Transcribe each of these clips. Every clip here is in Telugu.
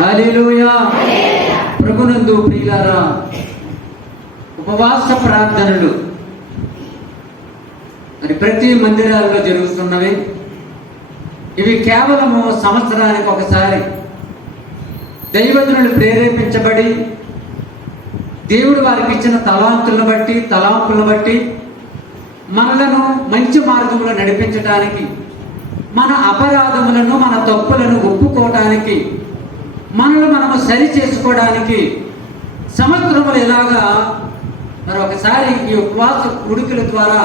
హల్లెలూయా. ప్రభునందు ప్రియులారా, ఉపవాస ప్రార్థనలు మరి ప్రతి మందిరాల్లో జరుగుతున్నవి. ఇవి కేవలము సంవత్సరానికి ఒకసారి దైవజనులు ప్రేరేపించబడి దేవుడు వారికి ఇచ్చిన తలాంపులను బట్టి మనలను మంచి మార్గంలో నడిపించడానికి, మన అపరాధములను మన తప్పులను ఒప్పుకోవటానికి, మనల్ని మనము సరి చేసుకోవడానికి సంవత్సరములు ఇలాగా మరి ఒకసారి ఈ ఉపవాస ఉడుకుల ద్వారా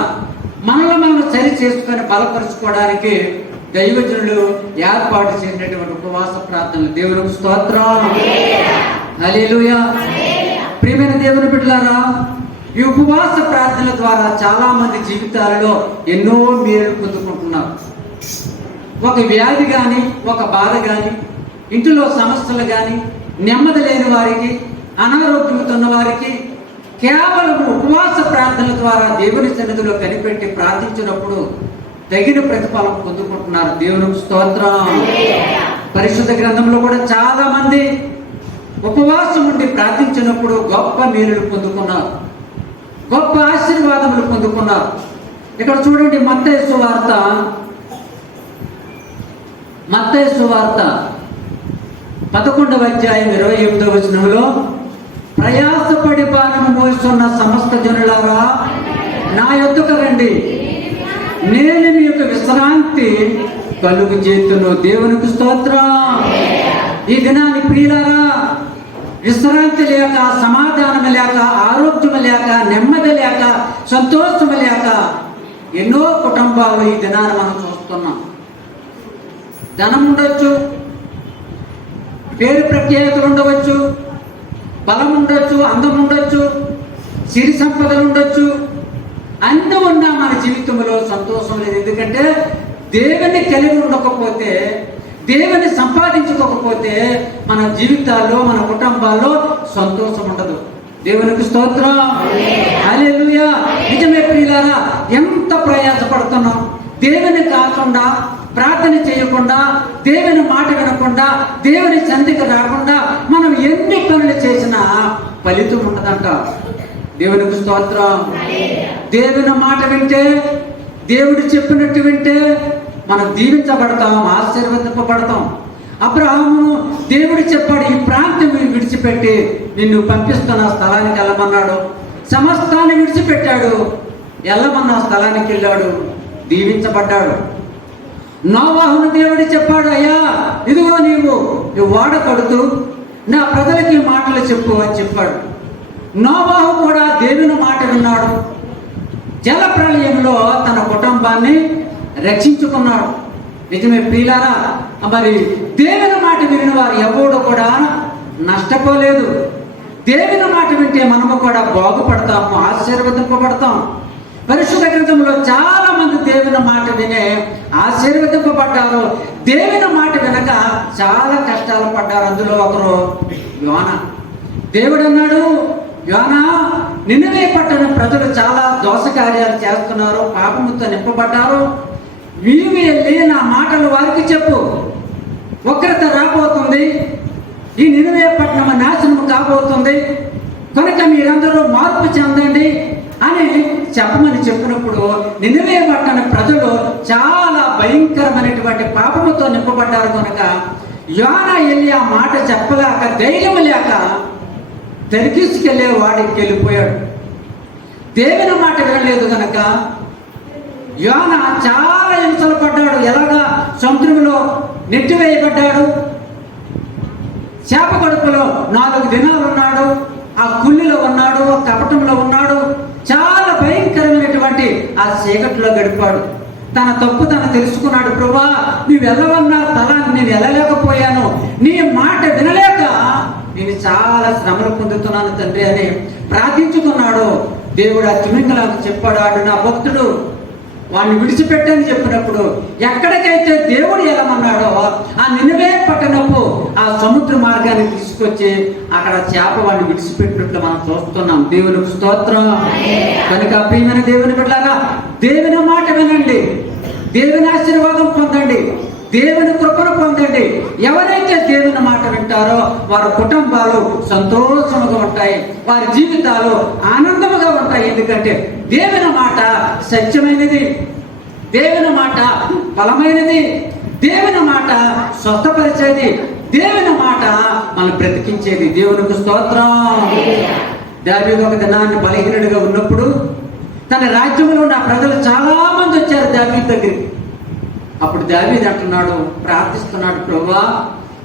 మనల్ని మనం సరి చేసుకొని బలపరుచుకోవడానికి దైవజనులు ఏర్పాటు చేసినటువంటి ఉపవాస ప్రార్థనలు. దేవునికి స్తోత్రం. హల్లెలూయా. ప్రియమైన దేవుని బిడ్డలారా, ఈ ఉపవాస ప్రార్థనల ద్వారా చాలా మంది జీవితాలలో ఎన్నో మేలు పొందుకుంటున్నారు. ఒక వ్యాధి కానీ, ఒక బాధ కానీ, ఇంటిలో సమస్యలు కానీ, నెమ్మది లేని వారికి, అనారోగ్యంతో ఉన్న వారికి కేవలం ఉపవాస ప్రార్థనల ద్వారా దేవుని సన్నిధిలో కనిపెట్టి ప్రార్థించినప్పుడు తగిన ప్రతిఫలం పొందుకుంటున్నారు. దేవునికి స్తోత్రం. పరిశుద్ధ గ్రంథంలో కూడా చాలా మంది ఉపవాసం ఉండి ప్రార్థించినప్పుడు గొప్ప మేలులు పొందుకున్నారు, గొప్ప ఆశీర్వాదములు పొందుకున్నారు. ఇక్కడ చూడండి, మత్తయి సువార్త 11వ అధ్యాయం 28వ వచనంలో, ప్రయాసపడి భారము మోస్తున్న సమస్త జనులారా నా యొద్దకు రండి, నేను మీ యొక్క విశ్రాంతి కలుగు చేతును. దేవునికి స్తోత్రం. ఈ దినాన్ని ప్రియులారా, విశ్రాంతి లేక, సమాధానం లేక, ఆరోగ్యం లేక, నెమ్మది లేక, సంతోషం లేక ఎన్నో కుటుంబాలు ఈ దినాన్ని మనం చూస్తున్నాం. ధనం ఉండొచ్చు, పేరు ప్రఖ్యాతులు ఉండవచ్చు, బలం ఉండొచ్చు, అందం ఉండొచ్చు, సిరి సంపదలు ఉండొచ్చు, అన్నీ ఉన్నా మన జీవితంలో సంతోషం లేదు. ఎందుకంటే దేవుని కలిగి ఉండకపోతే, దేవుని సంపాదించుకోకపోతే మన జీవితాల్లో, మన కుటుంబాల్లో సంతోషం ఉండదు. దేవునికి స్తోత్రం. హల్లెలూయా. నిజమే ప్రియులారా, ఎంత ప్రయాసపడుతున్నాం దేవుని కాకుండా, ప్రార్థన చేయకుండా, దేవుని మాట వినకుండా, దేవుని సన్నిధికి రాకుండా మనం ఎన్ని పనులు చేసినా ఫలితం ఉండదంట. దేవునికి స్తోత్రం. దేవుని మాట వింటే, దేవుడు చెప్పినట్టు వింటే మనం దీవించబడతాం, ఆశీర్వదింపబడతాం. అబ్రహాము దేవుడు చెప్పాడు, ఈ ప్రాంతం విడిచిపెట్టి నిన్ను పంపిస్తున్న స్థలానికి వెళ్ళమన్నాడు. సమస్తాన్ని విడిచిపెట్టాడు, వెళ్ళమన్న స్థలానికి వెళ్ళాడు, దీవించబడ్డాడు. నోవాహును దేవుడు చెప్పాడు, అయ్యా ఇదిగో నీవు ఓడ కడుతూ నా ప్రజలకి మాటలు చెప్పు అని చెప్పాడు. నోవాహు కూడా దేవుని మాట విన్నాడు. జల ప్రళయంలో తన కుటుంబాన్ని రక్షించుకున్నాడు. నిజమే ప్రియులారా, మరి దేవుని మాట విని వారు ఎవరు కూడా నష్టపోలేదు. దేవుని మాట వింటే మనము కూడా బాగుపడతాము, ఆశీర్వదింపబడతాం. పరిశుద్ధ గ్రంథంలో చాలా మంది దేవుని మాట వినే ఆశీర్వదింపబడ్డారు. దేవుని మాట వినక చాలా కష్టాలు పడ్డారు. అందులో ఒకరు యోనా. దేవుడు అన్నాడు, యోనా, నినివే పట్టణ ప్రజలు చాలా దోష కార్యాలు చేస్తున్నారు, పాపముతో నింపబడ్డారు. నీవు వెళ్ళి నా మాటలు వారికి చెప్పు, ఉగ్రత రాబోతుంది, ఈ నినివే పట్టణం నాశనం కాబోతుంది, కనుక మీరందరూ మార్పు చెందండి అని చెప్పమని చెప్పినప్పుడు నినివే పట్టణ ప్రజలు చాలా భయంకరమైనటువంటి పాపముతో నింపబడ్డారు. కనుక యోనా వెళ్ళి ఆ మాట చెప్పలేక, ధైర్యం లేక తెరికిసుకెళ్ళే వాడికి వెళ్ళిపోయాడు. దేవుని మాట వినలేదు కనుక యోనా చాలా హింసలు పడ్డాడు. ఎలాగా? సముద్రంలో నెట్టివేయబడ్డాడు, చేప కడుపులో 4 దినాలు ఉన్నాడు, ఆ కుళ్ళిలో ఉన్నాడు, కపటంలో ఉన్నాడు, చాలా భయంకరమైనటువంటి ఆ చీకట్లో గడిపాడు. తన తప్పు తను తెలుసుకున్నాడు. ప్రభువా, నువ్వు వెళ్ళవన్నా స్థలాన్ని నేను వెళ్ళలేకపోయాను, నీ మాట వినలేక నేను చాలా శ్రమలు పొందుతున్నాను తండ్రి అని ప్రార్థించుకున్నాడు. దేవుడు ఆ తిమింగలకు చెప్పాడు, ఆడు నా భక్తుడు, వాడిని విడిచిపెట్టని చెప్పినప్పుడు ఎక్కడికైతే దేవుడు వెళ్ళమన్నాడో ఆ నినివే పట్టణపు ఆ సముద్ర మార్గాన్ని తీసుకొచ్చి అక్కడ చేప వాడిని విడిచిపెట్టినట్లు మనం చూస్తున్నాం. దేవునికి స్తోత్రం. కనుక ప్రియమైన దేవుని బిడ్డలారా, దేవుని మాట వినండి, దేవుని ఆశీర్వాదం పొందండి, దేవుని కృపను పొందండి. ఎవరైతే దేవుని మాట వింటారో ఉంటారో వారి కుటుంబాలు సంతోషముగా ఉంటాయి, వారి జీవితాలు ఆనందముగా ఉంటాయి. ఎందుకంటే దేవుని మాట సత్యమైనది, దేవుని మాట బలమైనది, దేవుని మాట స్వస్థపరిచేది, దేవుని మాట మనం బ్రతికించేది. దేవునికి స్తోత్రం. దావీదు ఒక దినాన్ని బలహీనుడిగా ఉన్నప్పుడు తన రాజ్యంలో ఉన్న ప్రజలు చాలా మంది వచ్చారు దావీదు దగ్గరికి. అప్పుడు దావీదు అంటున్నాడు, ప్రార్థిస్తున్నాడు, ప్రభువా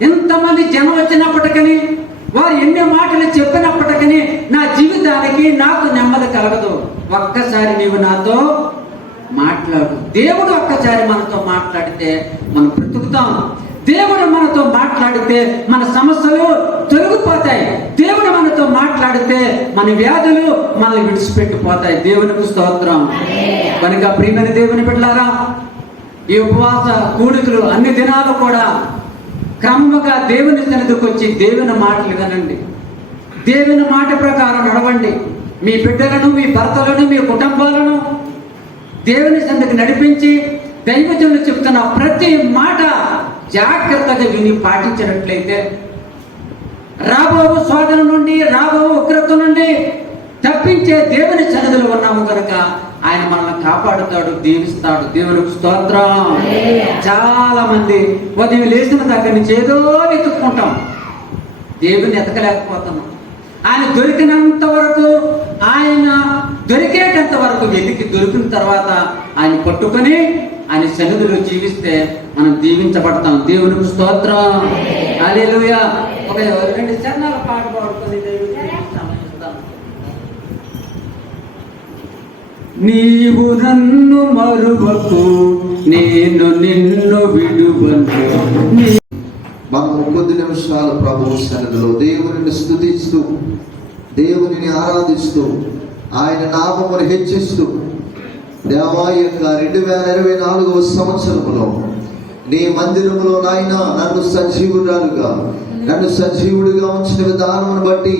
ఎంతమంది జనం వచ్చినప్పటికీ, వారు ఎన్ని మాటలు చెప్పినప్పటికీ నా జీవితానికి నాకు నెమ్మది కలగదు. ఒక్కసారి నీవు నాతో మాట్లాడు. దేవుడు ఒక్కసారి మనతో మాట్లాడితే మనం బ్రతుకుతాం. దేవుడు మనతో మాట్లాడితే మన సమస్యలు తొలగిపోతాయి. దేవుడు మనతో మాట్లాడితే మన వ్యాధులు మనల్ని విడిచిపెట్టిపోతాయి. దేవునికి స్తోత్రం. కనుక ప్రియమైన దేవుని బిడ్డలారా, ఈ ఉపవాస కూడికలు అన్ని దినాలు కూడా క్రమముగా దేవుని సన్నిధికి వచ్చి దేవుని మాటలు వినండి, దేవుని మాట ప్రకారం నడవండి. మీ బిడ్డలను, మీ భర్తలను, మీ కుటుంబాలను దేవుని సన్నిధికి నడిపించి దైవజనులు చెప్తున్న ప్రతి మాట జాగ్రత్తగా విని పాటించినట్లయితే రాబో శోధన నుండి, రాబో ఉగ్రత నుండి తప్పించే దేవుని సన్నిధిలో ఉన్నాము కనుక ఆయన మనల్ని కాపాడుతాడు, దీవిస్తాడు. దేవునికి స్తోత్రం. చాలా మంది ఉదయం లేచిన దగ్గర నుంచి ఏదో వెతుక్కుంటాం, దేవుని ఎతకలేకపోతున్నాం. ఆయన దొరికినంత వరకు, ఆయన దొరికేటంత వరకు వెతికి దొరికిన తర్వాత ఆయన పట్టుకొని ఆయన సన్నిధిలో జీవిస్తే మనం దీవించబడతాం. దేవునికి స్తోత్రం. హల్లెలూయా. ఒక 2 చరణాల పాట పాడుకొని నీవు నన్ను మరువకు, నేను నిన్ను విడువను. మనం కొద్ది నిమిషాలు ప్రభువు సన్నిధిలో దేవునిని స్తుతిస్తూ, దేవునిని ఆరాధిస్తూ, ఆయన నామమును హెచ్చిస్తూ, దేవా యొక్క 2024వ సంవత్సరములో నీ మందిరములో నాయన నన్ను సజీవుడిగా ఉంచిన విధానమును బట్టి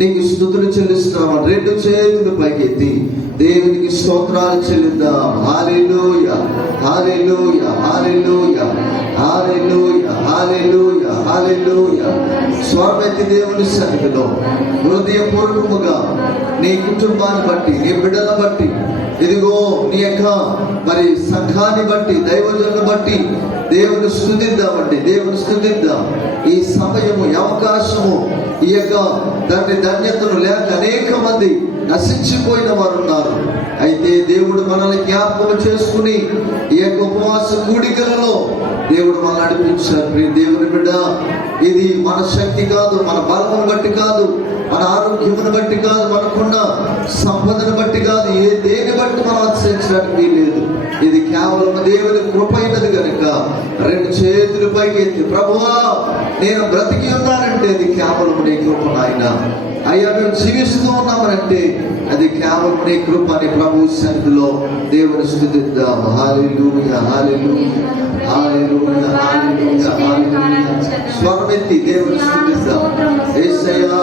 నీకు స్తుతులు చెల్లిస్తున్నాము. 2 చేతులు పైకెత్తి దేవునికి స్తోత్రాలు చెల్లిద్దాం. హల్లెలూయా, హల్లెలూయా, హల్లెలూయా, హల్లెలూయా, హల్లెలూయా, హల్లెలూయా. స్వరమెత్తి దేవుని సన్నిధిలో హృదయపూర్వకముగా నీ కుటుంబాన్ని బట్టి, నీ బిడ్డలను బట్టి, ఇదిగో నీ యొక్క మరి సంఘాన్ని బట్టి, దైవజనులను బట్టి దేవుని స్తుతిద్దామండి. దేవుని స్తుతిద్దాం. ఈ సమయము, ఈ అవకాశము, ఈ యొక్క ధన్యతను లేక అనేక మంది నశించిపోయిన వారు ఉన్నారు. అయితే దేవుడు మనల్ని జ్ఞాపకం చేసుకుని ఈ యొక్క ఉపవాస కూడికలలో దేవుడు మనల్ని నడిపించారు. దేవుని బిడ్డ, ఇది మన శక్తి కాదు, మన బలమును బట్టి కాదు, మన ఆరోగ్యమును బట్టి కాదు, మనకున్న సంపదను బట్టి కాదు, దేని బట్టి మనం ఆశ్రయించడానికి వీల్లేదు. ఇది కేవలం దేవుని కృప అయినది కనుక 2 చేతులు పైకి ఎత్తి, ప్రభువా నేను బ్రతికి ఉన్నానంటే అది కేవలం నీ కృప నాయన. అయ్యా మేము జీవిస్తూ ఉన్నామనంటే అది కేవలం నీ కృప అని ప్రభు సన్నిధిలో దేవుని స్తుతిద్దాం. హల్లెలూయా, హల్లెలూయా, హల్లెలూయా, హల్లెలూయా, హల్లెలూయా. స్వరమెత్తి దేవుని స్తుతిద్దాం. యేసయ్యా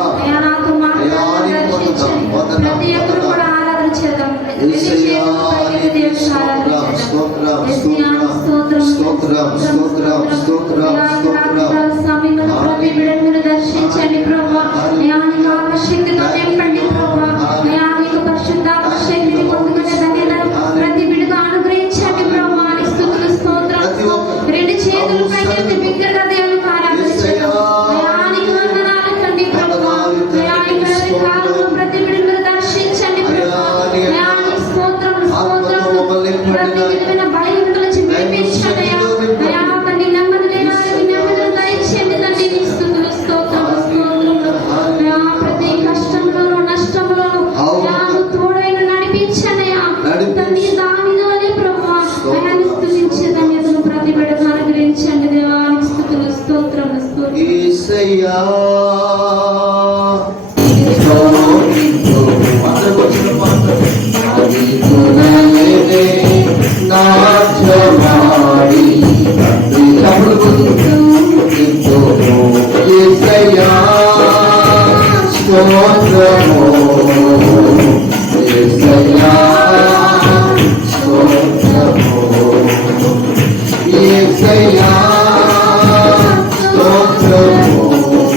అయ్యా నీకు వందనం, వందనం, వందనం. యేసయ్యా నీకు స్తోత్రం, స్తోత్రం, స్తోత్రం, స్తోత్రం, స్తోత్రం, స్తోత్రం, స్తోత్రం. ప్రతి బిడ్డను దర్శించండి ప్రభువా. యానికి ఆత్మశక్తితో నింపండి ప్రభువా. యానికి పరిశుద్ధాత్మ శక్తిని పొందుకునే ధన్యతను ప్రతి బిడ్డకు అనుగ్రహించండి ప్రభువా. స్తుతులు, స్తోత్రాలు. 2 చేతులు పైకెత్తి బిగ్గరగా దేవునికి ఆరాధించండి. యానికి వందనాలు తండ్రి ప్రభువా. యానికి కాలంలో ప్రతి బిడ్డను దర్శించండి ప్రభువా. యానికి స్తోత్రం, స్తోత్రం. ప్రతి విధమైన బలహీనత నుంచి విడిపించండి. స్తోత్రము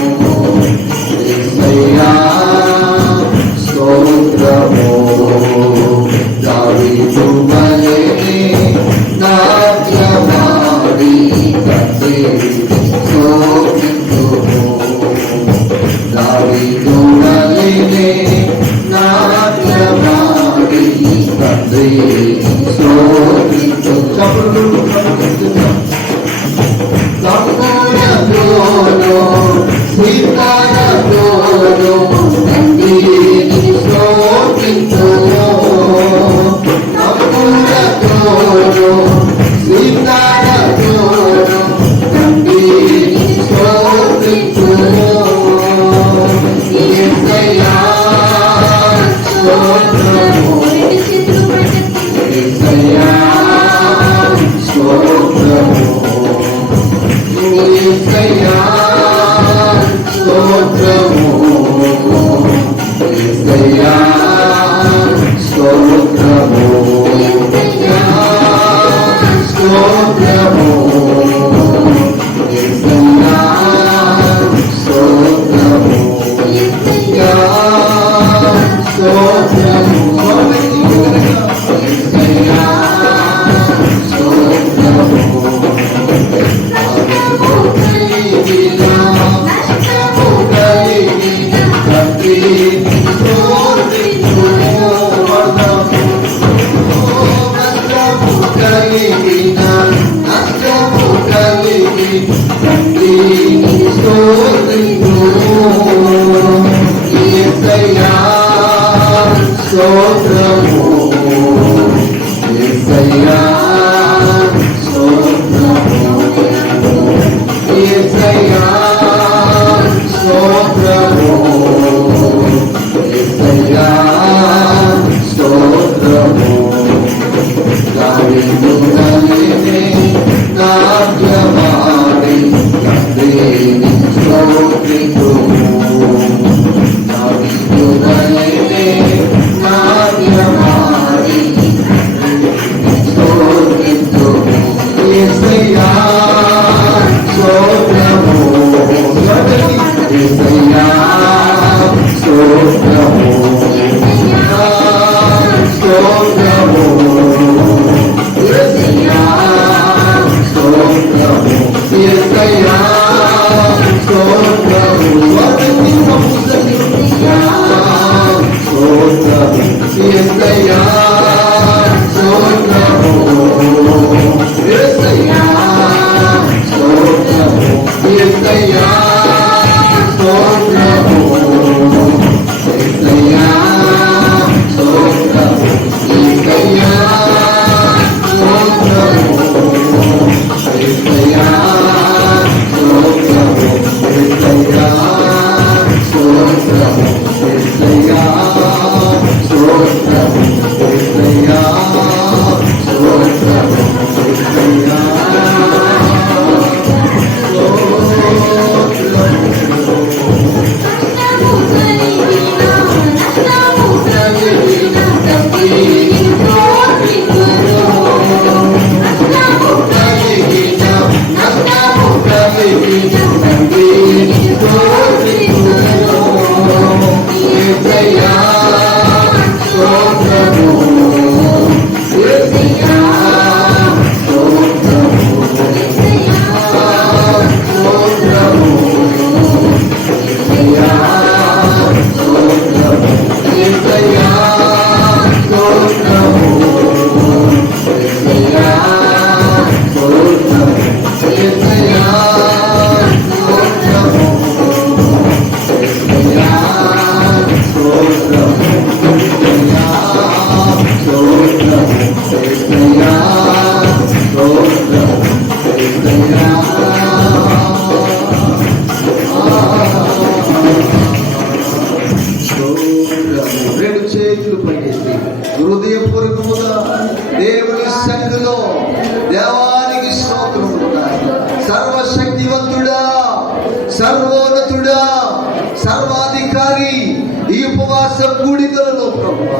సర్వోన్నతుడా, సర్వాధికారి, ఈ ఉపవాస కూడికలలో ప్రభువా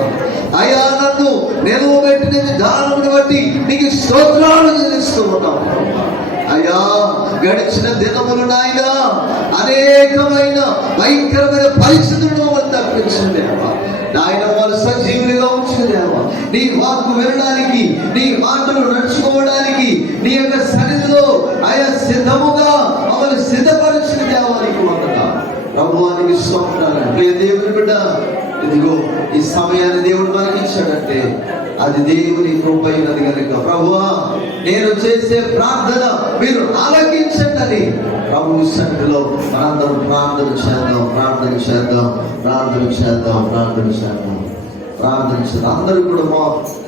అయా నన్ను నిలవబెట్టిన విధానమును బట్టి నీకు స్తోత్రాలు చెల్లిస్తూ ఉన్నాం. అయ్యా గడిచిన దినములు నాయన అనేకమైన భయంకరమైన పరిస్థితులను వాళ్ళు తప్పించింది నాయన, వాళ్ళు సజీవులుగా ఉంచుదేవా. నీ వాక్కు వినడానికి, నీ మాటలు నడుచుకోవడానికి, నీ యొక్క సన్నిధిలో ఆయా సిద్ధముగా మమ్మల్ని సిద్ధపరిచిన దేవానికి ప్రభువానికి స్తోత్రాలు. ప్రియ దేవుని బిడ్డ, ఇదిగో ఈ సమయాన్ని దేవుడు మనకి ఇచ్చాడంటే అది దేవుని కృపైనది కనుక ప్రభువా నేను చేసే ప్రార్థన మీరు ఆలకించండి. ప్రభు సన్నిధిలో మనందరం ప్రార్థన చేద్దాం, ప్రార్థన చేద్దాం, ప్రార్థన చేద్దాం, ప్రార్థన చేద్దాం, ప్రార్థన చేద్దాం. అందరూ కూడా మా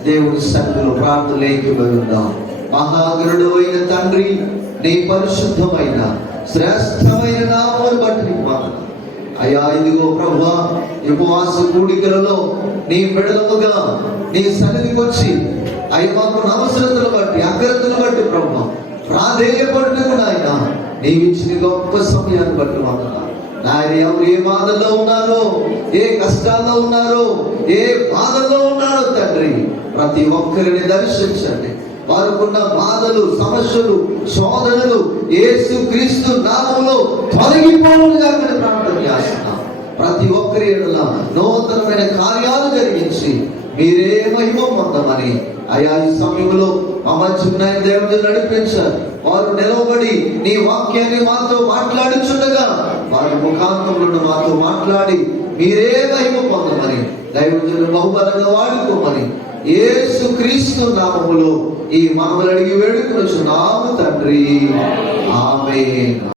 దేవుని సన్నిధిలో ప్రార్థనలోకి వెళ్దాం. మహాగరుడు అయిన తండ్రి, నీ పరిశుద్ధమైన శ్రేష్టమైన నామమును బట్టి నీకు వందనాలు అయ్యా. ఇదిగో ప్రభువా ఉపవాస కూడికలలో నీ బిడ్డలముగా నీ సన్నిధికి వచ్చి అయ్యా మాకు అవసరతలు బట్టి, అగ్రతలు బట్టి ప్రభువా ప్రాధేయపడుటకు నాయన నీవిచ్చిన గొప్ప సమయాన్ని బట్టి వందనాలు నాయన. ఎవరు ఏ బాధల్లో ఉన్నారో, ఏ కష్టాల్లో ఉన్నారో, ఏ బాధల్లో ఉన్నారో తండ్రి ప్రతి ఒక్కరిని దర్శించండి. వారుకున్న బాధలు, సమస్యలు, శోధనలు యేసు క్రీస్తు నామములో తొలగిపోవునుగా ప్రార్థన చేస్తున్నాం. ప్రతి ఒక్కరి ఎడల నూతనమైన కార్యాలు జరిగించి మీరే మహిమ పొందమని అయా ఈ సమయంలో మా మధ్య దేవుడు నడిపించారు. వారు నిలవబడి నీ వాక్యాన్ని మాతో మాట్లాడుచుండగా వారి ముఖాంతంలో మాతో మాట్లాడి మీరే మహిమ పొందమని దైవజనులు బహుబలంగా వాడుకోమని యేసు క్రీస్తు నామములో ఈ మనములు అడిగి వేడుకొనుచున్నాము తండ్రి. ఆమేన్.